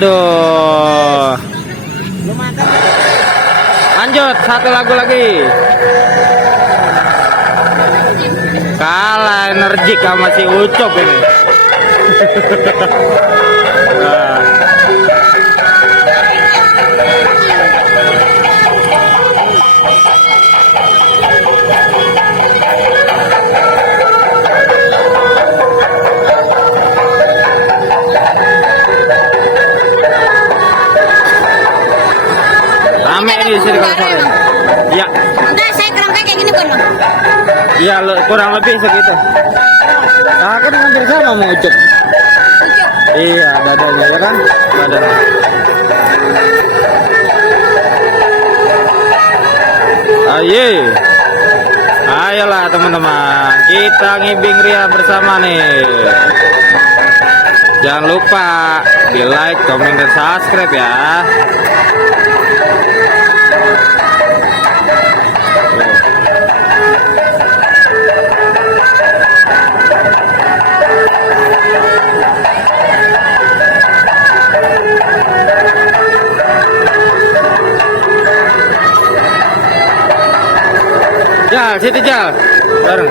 Aduh. Lanjut satu lagu lagi. Kalah energik sama si Ucup ini. Nah. Rame ini di sini kalau sore. Ya. Enggak, saya kurang kayak gini kan. Iya, kurang lebih segitu. Nah, aku hampir sama mau Ucup. Iya, dadanya ya kan? Dadanya. Ayo. Ayolah teman-teman, kita ngibing ria bersama nih. Jangan lupa di like, komen, dan subscribe ya. Jal, situ Jal. Bareng.